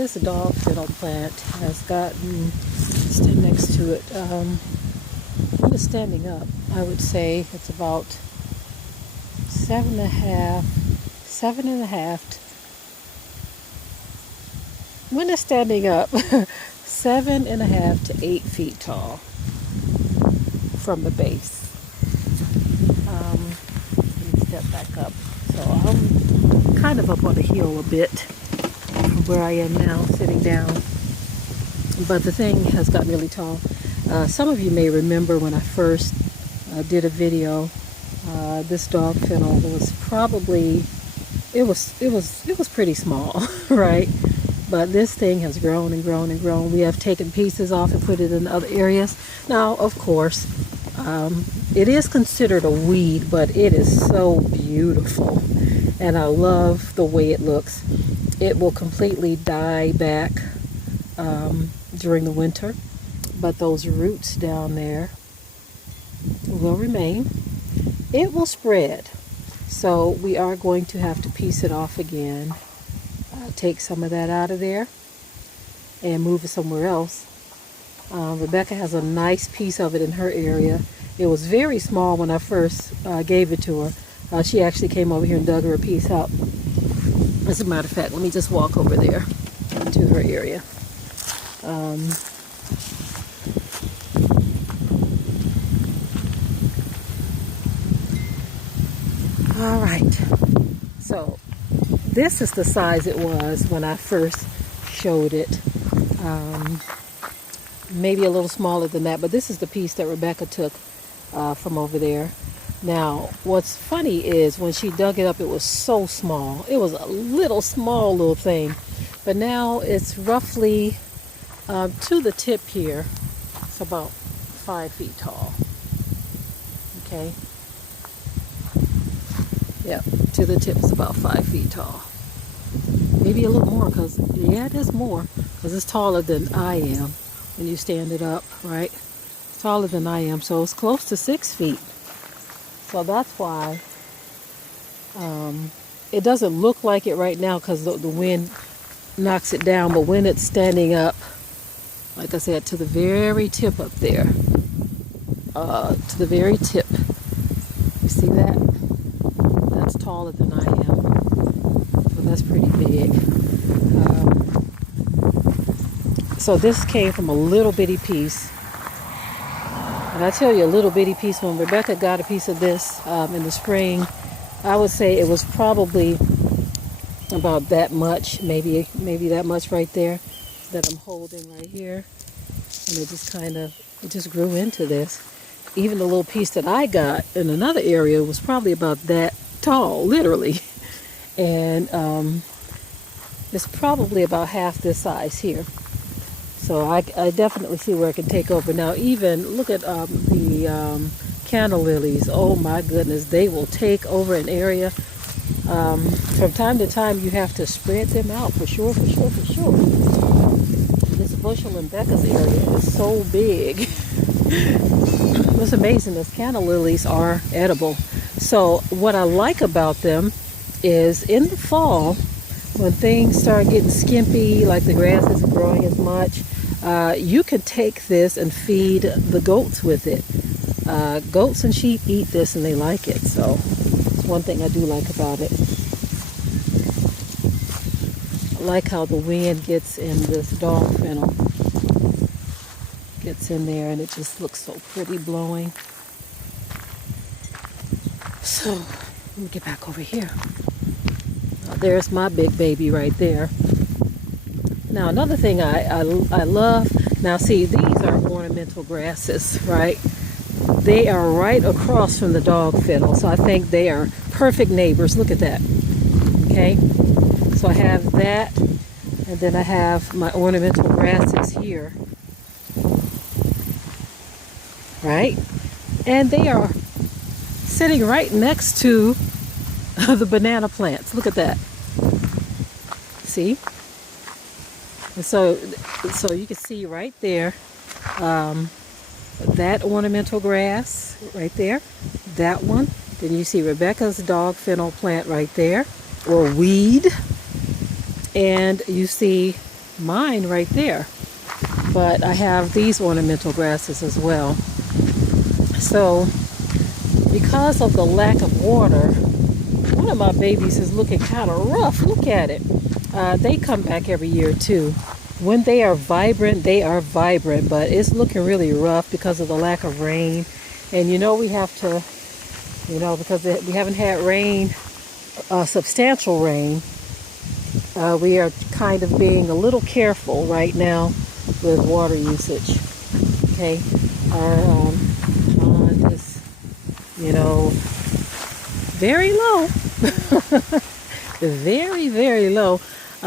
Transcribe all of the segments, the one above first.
this dog fennel plant has gotten, stand next to it, when it's standing up, I would say it's about 7.5, when it's standing up, 7.5 to 8 feet tall from the base. Let me step back up. So I'm kind of up on the hill a bit from where I am now, sitting down. But the thing has gotten really tall. Some of you may remember when I first did a video, this dog fennel was probably, it was pretty small, right? But this thing has grown and grown and grown. We have taken pieces off and put it in other areas. Now, of course, it is considered a weed, but it is so beautiful. And I love the way it looks. It will completely die back during the winter. But those roots down there will remain. It will spread. So we are going to have to piece it off again. Take some of that out of there and move it somewhere else. Rebecca has a nice piece of it in her area. It was very small when I first gave it to her. She actually came over here and dug her a piece out. As a matter of fact, let me just walk over there to her area. All right, so this is the size it was when I first showed it. Maybe a little smaller than that, but this is the piece that Rebecca took from over there. Now, what's funny is when she dug it up, it was so small. It was a small little thing. But now it's roughly to the tip here. It's about 5 feet tall. Okay. Yep, to the tip is about 5 feet tall. Maybe a little more, because, yeah, it is more, because it's taller than I am when you stand it up, right? It's taller than I am, so it's close to 6 feet. So that's why it doesn't look like it right now because the wind knocks it down, but when it's standing up, like I said, to the very tip up there, to the very tip, you see that? That's taller than I am, so that's pretty big. So this came from a little bitty piece. And I tell you, a little bitty piece, when Rebecca got a piece of this in the spring, I would say it was probably about that much, maybe that much right there that I'm holding right here. And it just grew into this. Even the little piece that I got in another area was probably about that tall, literally. And it's probably about half this size here. So I definitely see where it can take over. Now, even look at the canna lilies. Oh my goodness, they will take over an area. From time to time, you have to spread them out for sure. This bushel in Becca's area is so big. What's amazing is canna lilies are edible. So what I like about them is in the fall, when things start getting skimpy, like the grass isn't growing as much, you can take this and feed the goats with it. Goats and sheep eat this and they like it. So it's one thing I do like about it. I like how the wind gets in this dog fennel. Gets in there and it just looks so pretty blowing. So let me get back over here. There's my big baby right there. Now another thing I love, now see, these are ornamental grasses, right? They are right across from the dog fennel, so I think they are perfect neighbors. Look at that. Okay, so I have that, and then I have my ornamental grasses here, right? And they are sitting right next to the banana plants. Look at that. See? And so you can see right there, that ornamental grass right there, that one. Then you see Rebecca's dog fennel plant right there, or weed. And you see mine right there. But I have these ornamental grasses as well. So because of the lack of water, one of my babies is looking kind of rough. Look at it. They come back every year too. When they are vibrant, but it's looking really rough because of the lack of rain. And we have to, because we haven't had rain, substantial rain, we are kind of being a little careful right now with water usage. Okay, our pond is, very low. Very, very low.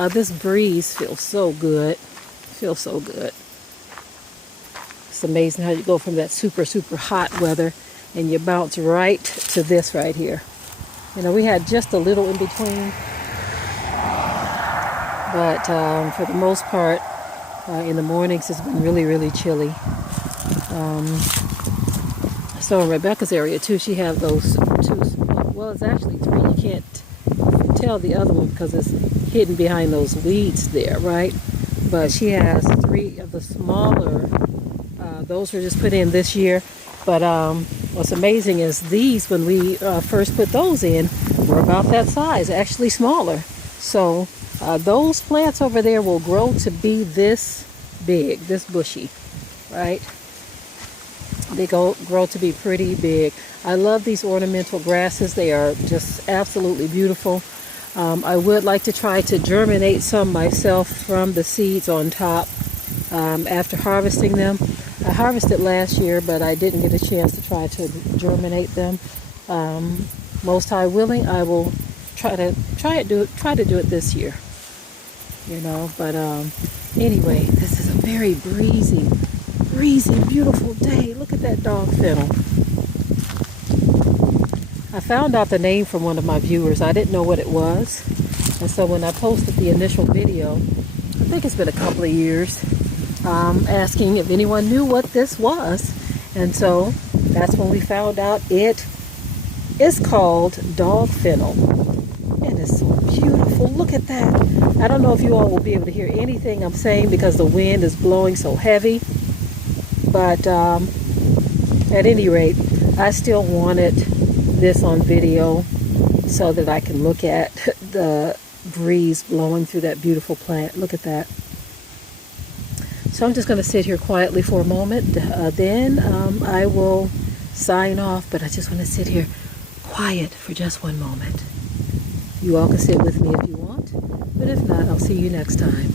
This breeze feels so good. Feels so good. It's amazing how you go from that super, super hot weather and you bounce right to this right here. We had just a little in between, but for the most part, in the mornings it's been really, really chilly. So in Rebecca's area too, she has those two. Well, it's actually three. You can't tell the other one because it's hidden behind those weeds there, right? But she has three of the smaller. Those were just put in this year. But what's amazing is these, when we first put those in, were about that size, actually smaller. So those plants over there will grow to be this big, this bushy, right? They grow to be pretty big. I love these ornamental grasses. They are just absolutely beautiful. I would like to try to germinate some myself from the seeds on top after harvesting them. I harvested last year, but I didn't get a chance to try to germinate them. Most high willing, I will try to do it this year. But anyway, this is a very breezy, beautiful day. Look at that dog fennel. I found out the name from one of my viewers. I didn't know what it was. And so when I posted the initial video, I think it's been a couple of years, asking if anyone knew what this was. And so that's when we found out it is called Dog Fennel. And it's so beautiful. Look at that. I don't know if you all will be able to hear anything I'm saying because the wind is blowing so heavy. But at any rate, I still wanted this on video so that I can look at the breeze blowing through that beautiful plant. Look at that. So I'm just going to sit here quietly for a moment. Then I will sign off, but I just want to sit here quiet for just one moment. You all can sit with me if you want, but if not, I'll see you next time.